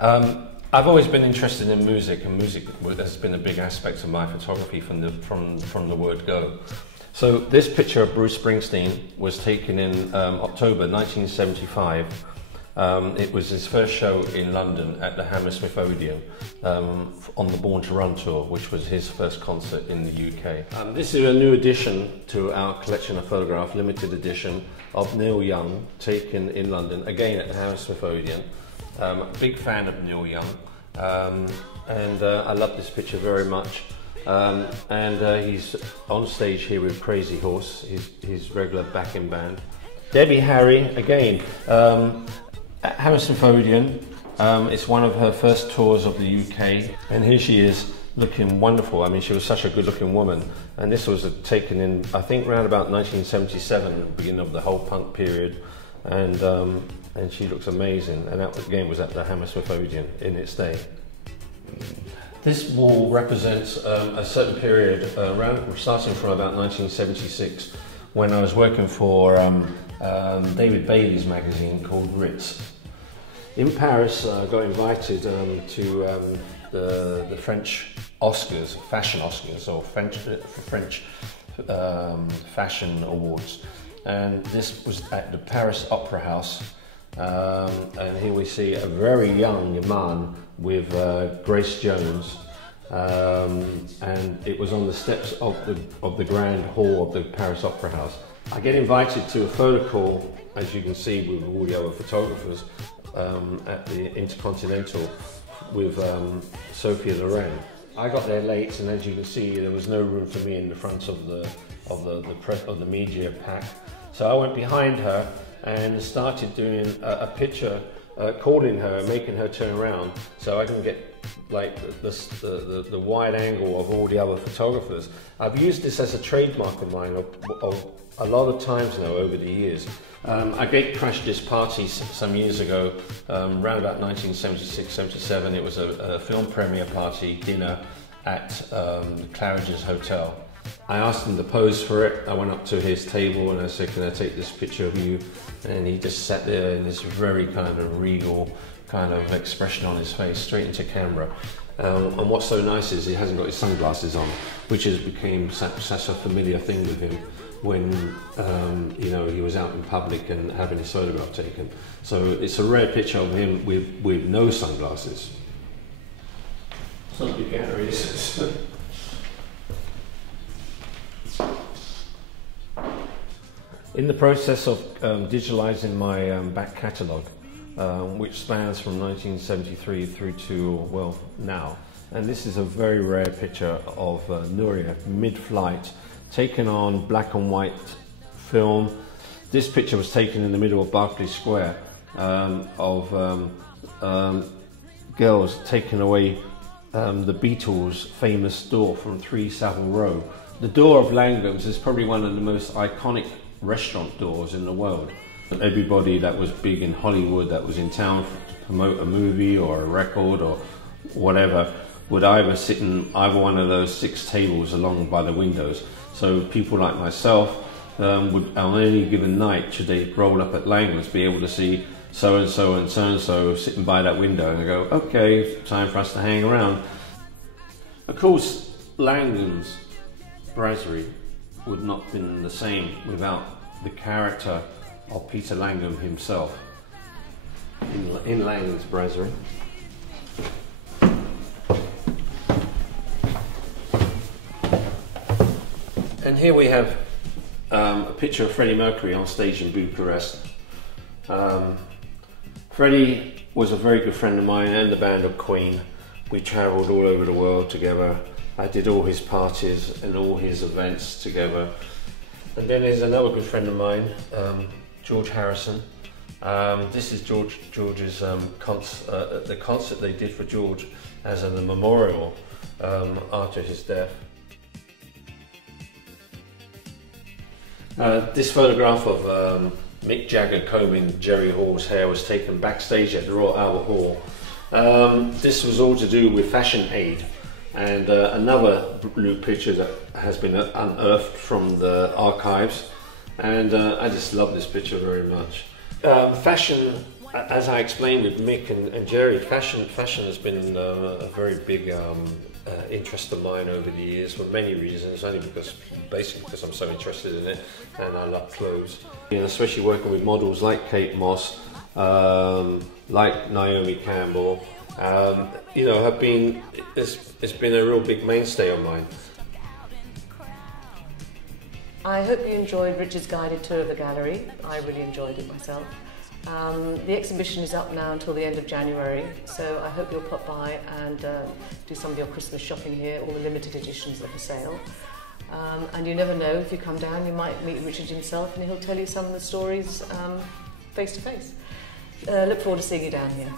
I've always been interested in music, and music has been a big aspect of my photography from the word go. So this picture of Bruce Springsteen was taken in October 1975. It was his first show in London at the Hammersmith Odeon on the Born to Run tour, which was his first concert in the UK. This is a new addition to our collection of photographs, limited edition, of Neil Young, taken in London, again at the Hammersmith Odeon. Big fan of Neil Young, and I love this picture very much. He's on stage here with Crazy Horse, his regular backing band. Debbie Harry, again, at Hammersmith Odeon. It's one of her first tours of the UK, and here she is looking wonderful. I mean, she was such a good looking woman, and this was taken in, I think, around about 1977, the beginning of the whole punk period, and she looks amazing, and that again was at the Hammersmith Odeon in its day. This wall represents a certain period, starting from about 1976, when I was working for David Bailey's magazine called Ritz. In Paris, I got invited to the French Oscars, fashion Oscars, or French fashion awards, and this was at the Paris Opera House. And here we see a very young man with Grace Jones, and it was on the steps of the grand hall of the Paris Opera House. I get invited to a photo call, as you can see, with all the other photographers at the Intercontinental with Sophia Loren. I got there late, and as you can see, there was no room for me in the front of the media pack. So I went behind her and started doing a picture, calling her, making her turn around, so I can get like the wide angle of all the other photographers. I've used this as a trademark of mine of a lot of times now over the years. I gate crashed this party some years ago, around about 1976-77. It was a film premiere party dinner at the Claridge's Hotel. I asked him to pose for it. I went up to his table and I said, "Can I take this picture of you?" And he just sat there in this very kind of regal kind of expression on his face, straight into camera. And what's so nice is he hasn't got his sunglasses on, which has become such a familiar thing with him when you know, he was out in public and having his photograph taken. So it's a rare picture of him with no sunglasses. It's not a big gallery, is it? In the process of digitalizing my back catalogue, which spans from 1973 through to, well, now. And this is a very rare picture of Nuria mid-flight, taken on black and white film. This picture was taken in the middle of Berkeley Square of girls taking away the Beatles' famous door from 3 Savile Row. The door of Langham's is probably one of the most iconic restaurant doors in the world. Everybody that was big in Hollywood, that was in town to promote a movie or a record or whatever, would either sit in either one of those 6 tables along by the windows. So people like myself would, on any given night, should they roll up at Langham's, be able to see so-and-so and so-and-so sitting by that window and go, okay, time for us to hang around. Of course, Langham's Brasserie would not have been the same without the character of Peter Langham himself in Langham's Brasserie. And here we have a picture of Freddie Mercury on stage in Bucharest. Freddie was a very good friend of mine and the band of Queen. We travelled all over the world together. I did all his parties and all his events together. And then there's another good friend of mine, George Harrison. This is George's the concert they did for George as a memorial after his death. This photograph of Mick Jagger combing Jerry Hall's hair was taken backstage at the Royal Albert Hall. This was all to do with Fashion Aid, and another blue picture that has been unearthed from the archives, and I just love this picture very much. Fashion As I explained with Mick and Jerry, fashion has been a very big interest of mine over the years for many reasons, only basically because I'm so interested in it and I love clothes. And especially working with models like Kate Moss, like Naomi Campbell, you know, it's been a real big mainstay of mine. I hope you enjoyed Richard's guided tour of the gallery. I really enjoyed it myself. The exhibition is up now until the end of January, so I hope you'll pop by and do some of your Christmas shopping here. All the limited editions are for sale. And you never know, if you come down you might meet Richard himself and he'll tell you some of the stories face to face. Look forward to seeing you down here.